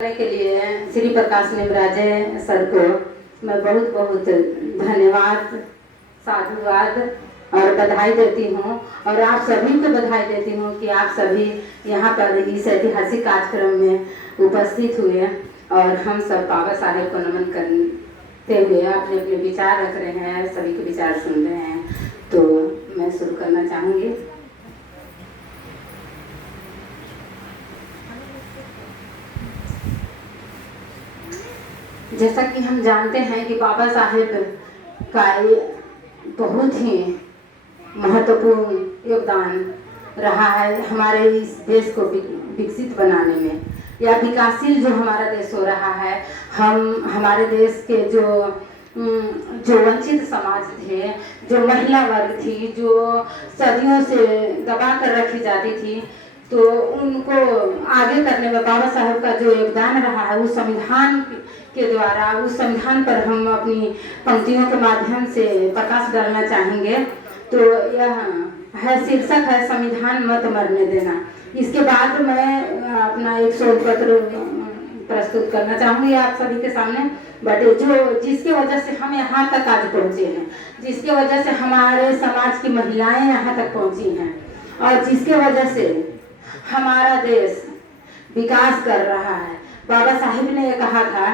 करने के लिए श्री प्रकाश निमराजे सर को मैं बहुत बहुत धन्यवाद, साधुवाद और बधाई देती हूँ। और आप सभी को बधाई देती हूँ कि आप सभी यहाँ पर इस ऐतिहासिक कार्यक्रम में उपस्थित हुए और हम सब बाबा साहेब को नमन करते हुए अपने अपने विचार रख रहे हैं, सभी के विचार सुन रहे हैं। तो मैं शुरू करना चाहूँगी। जैसा कि हम जानते हैं कि बाबा साहेब का बहुत ही महत्वपूर्ण योगदान रहा है हमारे इस देश को विकसित बनाने में, या विकासशील जो हमारा देश हो रहा है। हमारे देश के जो वंचित समाज थे, जो महिला वर्ग थी, जो सदियों से दबा कर रखी जाती थी, तो उनको आगे करने में बाबा साहेब का जो योगदान रहा है, उस संविधान के द्वारा, उस संविधान पर हम अपनी पंक्तियों के माध्यम से प्रकाश डालना चाहेंगे। तो यह है, शीर्षक है संविधान मत मरने देना। इसके बाद मैं अपना एक शोध पत्र प्रस्तुत करना चाहूँगी आप सभी के सामने। बट जिसके वजह से हम यहाँ तक आज पहुँचे हैं, जिसके वजह से हमारे समाज की महिलाएं यहाँ तक पहुँची हैं, और जिसके वजह से हमारा देश विकास कर रहा है। बाबा साहिब ने कहा था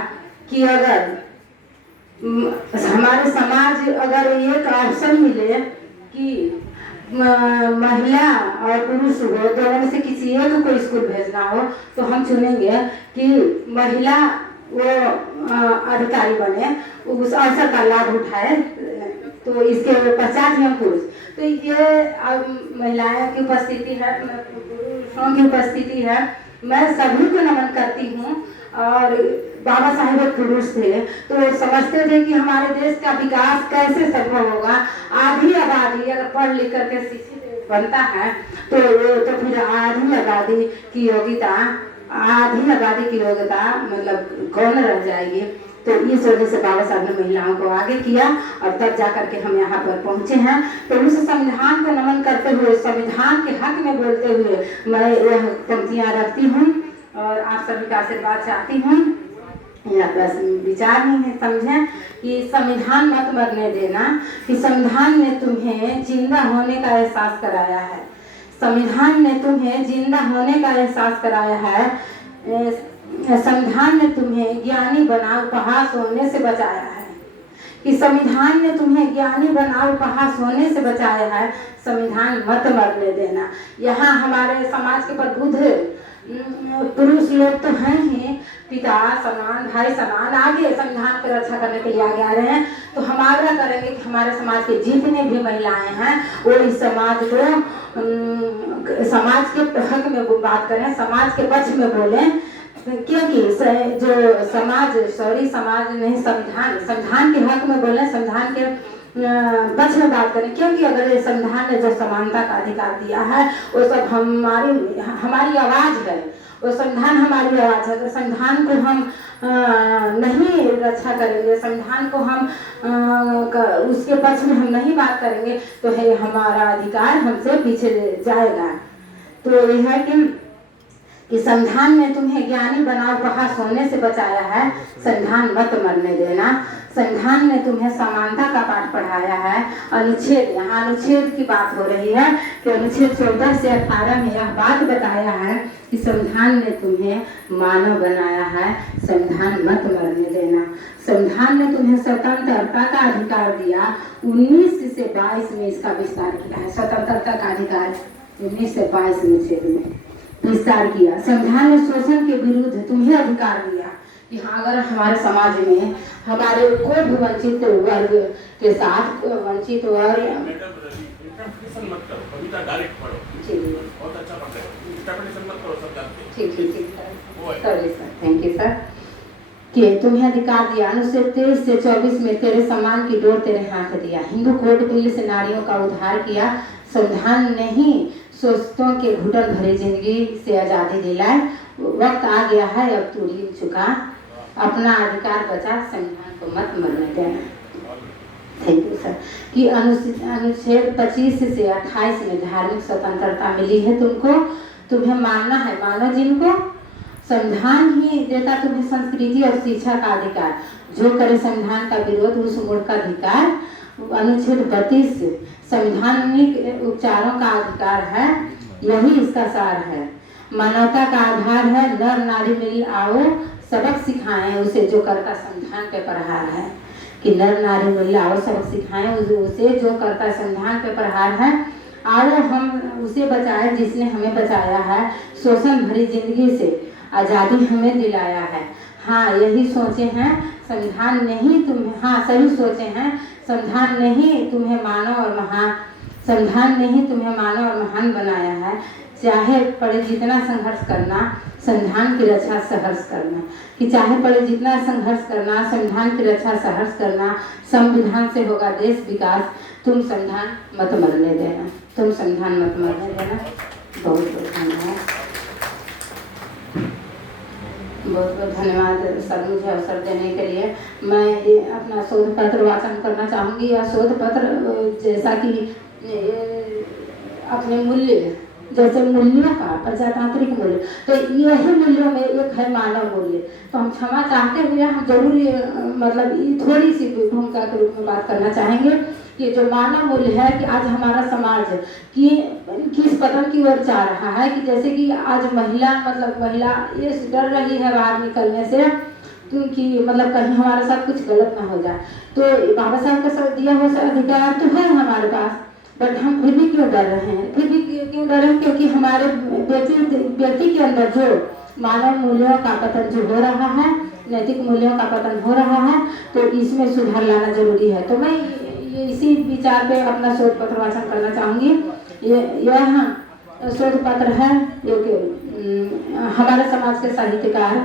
कि अगर हमारे समाज अगर एक ऑप्शन मिले कि महिला और पुरुष हो, दोनों में से किसी एक को स्कूल भेजना हो, तो हम चुनेंगे कि महिला वो अधिकारी बने, उस अवसर का लाभ उठाए। तो इसके पश्चात हम पुरुष। तो ये महिलाओं की उपस्थिति है, पुरुषों की उपस्थिति है, मैं सभी को नमन करती हूँ। और बाबा साहेब एक पुरुष थे, तो समझते थे कि हमारे देश का विकास कैसे संभव होगा। आधी आबादी अगर पढ़ लिख करके शिक्षित बनता है तो फिर आधी आबादी की योग्यता मतलब कौन रह जाएगी। तो इस वजह से बाबा साहब ने महिलाओं को आगे किया और तब जाकर के हम यहाँ पर पहुँचे हैं। तो उस संविधान को नमन करते हुए, संविधान के हक में बोलते हुए मैं यह पंक्तियाँ रखती हूँ और आप सभी का आशीर्वाद चाहती हूँ। या बस विचार नहीं है, समझें कि संविधान मत मरने देना, कि संविधान ने तुम्हें जिंदा होने का एहसास कराया है। संविधान ने तुम्हें जिंदा होने का एहसास कराया है। संविधान ने तुम्हें ज्ञानी बना उपहास होने से बचाया है। कि संविधान ने तुम्हें ज्ञानी बना उपहास होने से बचाया है। संविधान मत मरने देना। यहाँ हमारे समाज के प्रबुद्ध पुरुष लोग तो हैं ही, पिता समान, भाई समान, आगे संविधान की रक्षा करने के लिए आगे आ रहे हैं। तो हम आग्रह करेंगे कि हमारे समाज के जितने भी महिलाएं हैं वो इस समाज को समाज के हक में बात करें, समाज के पक्ष में बोलें। क्योंकि जो समाज नहीं, संविधान के हक में बोलें, संविधान के पक्ष में बात करें। क्योंकि अगर ये संविधान ने जो समानता का अधिकार दिया है, वो सब हमारी आवाज़ है, वो संविधान हमारी आवाज़ है। अगर संविधान को हम नहीं रक्षा करेंगे, संविधान को हम उसके पक्ष में हम नहीं बात करेंगे, तो है हमारा अधिकार हमसे पीछे जाएगा। तो यह है कि संविधान ने तुम्हें ज्ञानी बना उपहास होने से बचाया है। संविधान मत मरने देना। संविधान ने तुम्हें समानता का पाठ पढ़ाया है। अनुच्छेद, यहाँ अनुच्छेद की बात हो रही है कि अनुच्छेद 14 से 18 में यह बात बताया है कि संविधान ने तुम्हें मानव बनाया है। संविधान मत मरने देना। संविधान ने तुम्हें स्वतंत्रता का अधिकार दिया। 19 से 22 में इसका विस्तार किया है। स्वतंत्रता का अधिकार 19 से 22 अनुच्छेद में विस्तार किया। संविधान ने शोषण के विरुद्ध तुम्हें अधिकार दिया कि हाँ, अगर हमारे समाज में हमारे कोई भी वंचित वर्ग के साथ वंचित वर्ग थैंक यू सर, कि तुम्हें अधिकार दिया। अनुच्छेद 23 से 24 में तेरे सम्मान की डोर तेरे हाथ दिया। हिंदू कोड बिल से नारियों का उद्धार किया। संविधान ने ही शोषितों के घुटन भरी जिंदगी से आज़ादी दिलाए। वक्त आ गया है, अब तू रील चुका, अपना अधिकार बचा, संविधान को मत मरने देना। Thank you sir. कि अनुच्छेद 25 से 28 में धार्मिक स्वतंत्रता मिली है तुमको, तुम्हें मानना है, मानो जिनको। संविधान ही देता तुम्हें संस्कृति और शिक्षा का अधिकार। जो करे संविधान का विरोध उस मूर्ख का अधिकार। अनुच्छेद 32 संवैधानिक उपचारों का अधिकार है, यही इसका सार है। मानवता का आधार है, नर नारी मिल आओ सबक सिखाएं उसे जो करता संविधान पे प्रहार है। कि नर नारी मिल आओ सबक सिखाएं उसे जो करता संविधान पे प्रहार है। आओ हम उसे बचाएं जिसने हमें बचाया है, शोषण भरी जिंदगी से आज़ादी हमें दिलाया है। हाँ यही सोचे हैं संविधान नहीं तुम्हें, हाँ सही सोचे हैं संविधान नहीं तुम्हें मानव और महान, संविधान नहीं तुम्हें मानव और महान बनाया है। चाहे पड़े जितना संघर्ष करना संविधान की रक्षा सहर्ष करना। कि चाहे पड़े जितना संघर्ष करना संविधान की रक्षा सहर्ष करना। संविधान से होगा देश विकास, तुम संविधान मत मरने देना, तुम संविधान मत मरने देना। बहुत बहुत धन्यवाद, बहुत बहुत धन्यवाद सर मुझे अवसर देने के लिए। मैं अपना शोध पत्र वाचन करना चाहूँगी। यह शोध पत्र जैसा कि अपने मूल्य, जैसे मूल्यों का प्रजातांत्रिक मूल्य, तो यही मूल्यों में एक है मानव मूल्य। तो हम क्षमा चाहते हुए हम जरूर मतलब थोड़ी सी भूमिका के रूप में बात करना चाहेंगे कि जो मानव मूल्य है कि आज हमारा समाज कि किस पतन की ओर जा रहा है। कि जैसे कि आज महिला ये डर रही है बाहर निकलने से कि मतलब कहीं हमारे साथ कुछ गलत ना हो जाए। तो बाबा साहब का दिया हुआ अधिकार तो है हमारे पास, बट हम फिर भी क्यों डर रहे हैं? फिर भी क्यों डर रहे हैं? क्योंकि हमारे व्यक्ति के अंदर जो मानव मूल्यों का पतन जो हो रहा है, नैतिक मूल्यों का पतन हो रहा है, तो इसमें सुधार लाना जरूरी है। तो मैं ये इसी विचार पे अपना शोध पत्र वाचन करना चाहूँगी। यह शोध पत्र है जो कि हमारे समाज के साहित्यकार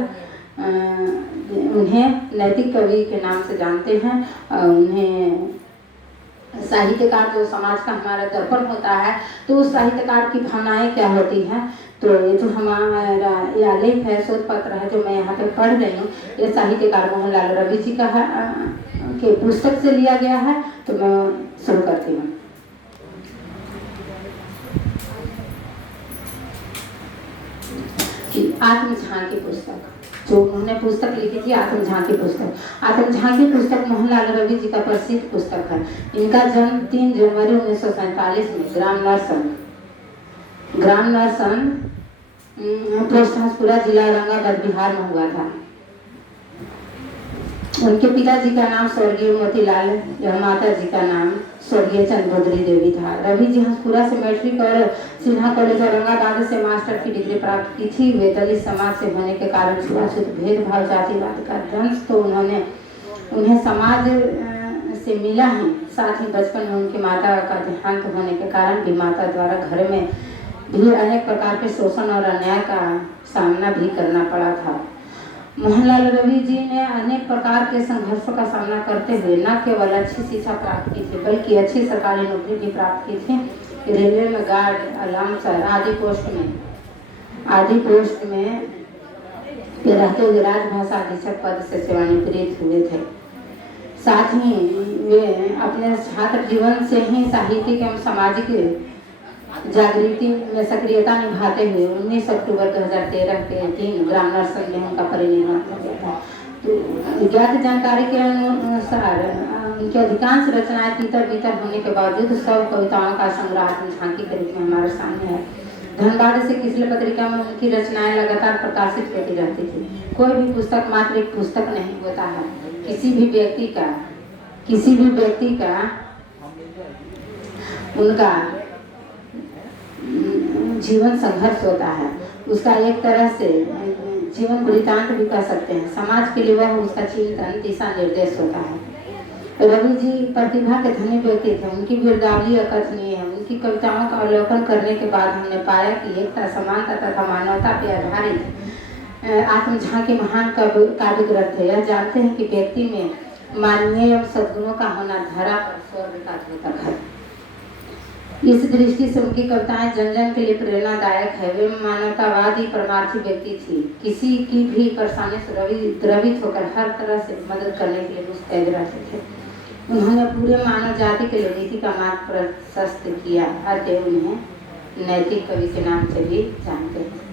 उन्हें नैतिक कवि के नाम से जानते हैं। उन्हें साहित्यकार जो समाज का हमारा दर्पण होता है, तो उस साहित्यकार की भावनाएं क्या होती हैं। तो ये जो हमारा ये आलेख है, शोध पत्र है जो मैं यहाँ पे पढ़ रही हूँ, ये साहित्यकार मोहनलाल रवि जी का के पुस्तक से लिया गया है। तो मैं शुरू करती हूँ। कि आत्मझांकी पुस्तक, जो उन्होंने पुस्तक लिखी थी आत्मझांकी पुस्तक। आत्मझांकी पुस्तक मोहनलाल रवि जी का प्रसिद्ध पुस्तक है। इनका जन्म 3 जनवरी 1947 में ग्राम नरसन पोस्ट हंसपुरा जिला औरंगाबाद बिहार में हुआ था। उनके पिताजी का नाम स्वर्गीय मोतीलाल एवं माता जी का नाम स्वर्गीय चंद्रभद्री देवी था। रवि जी हंसपुरा से मैट्रिक और सिन्हा कॉलेज औरंगाबाद से मास्टर की डिग्री प्राप्त की थी। वे दलित समाज से होने के कारण छुआछूत भेदभाव जातिवाद का दंश तो उन्हें समाज से मिला है। साथ ही बचपन में उनकी माता का देहांत होने के कारण भी माता द्वारा घर में भी अनेक प्रकार के शोषण और अन्याय का सामना भी करना पड़ा था। मोहनलाल रवि जी ने अनेक प्रकार के संघर्षों का सामना करते हुए न केवल अच्छी शिक्षा प्राप्त की थी, बल्कि अच्छी सरकारी नौकरी भी प्राप्त की थी। रेलवे में गार्ड, अलाउंसर आदि पोस्ट में रहते हुए राजभाषा अधीक्षक पद से सेवानिवृत्त हुए थे। साथ ही वे अपने छात्र जीवन से ही साहित्यिक एवं सामाजिक जागृति में सक्रियता निभाते हुए 19 अक्टूबर 2013 के दिन ग्राम नरसन में उनका परिनिर्वाण हो गया था। तो ज्ञात जानकारी के अनुसार उनकी अधिकांश रचनाएं तीतर बीतर होने के बावजूद सब कविताओं का संग्रह आत्मझांकी के रूप में हमारे सामने है। धनबाद से किसले पत्रिका में उनकी रचनाएं लगातार प्रकाशित होती रहती थी। कोई भी पुस्तक मात्र एक पुस्तक नहीं होता है। किसी भी व्यक्ति का उनका जीवन संघर्ष होता है। उसका एक तरह से जीवन वृत्तांत भी कह सकते हैं। समाज के लिए वह उसका चिंतन दिशा निर्देश होता है। रवि जी प्रतिभा के धनी व्यक्ति थे। उनकी गिरदावरी अकथनीय है। उनकी कविताओं का अवलोकन करने के बाद हमने पाया कि एकता, समानता तथा मानवता पर आधारित आत्मझांकी महान काव्य ग्रंथ है। यह जानते हैं कि व्यक्ति में मानवीय एवं सद्गुणों का होना धरा पर स्वर्ग का द्योतक है। इस दृष्टि से उनकी कविताएं जन जन के लिए प्रेरणादायक है। वे मानवतावादी परमार्थी व्यक्ति थी। किसी की भी परेशानी से द्रवित होकर हर तरह से मदद करने के लिए मुस्तैद रहते थे। उन्होंने पूरे मानव जाति के लिए नीति का मार्ग प्रशस्त किया। अतः उन्हें नैतिक कवि के नाम से भी जानते हैं।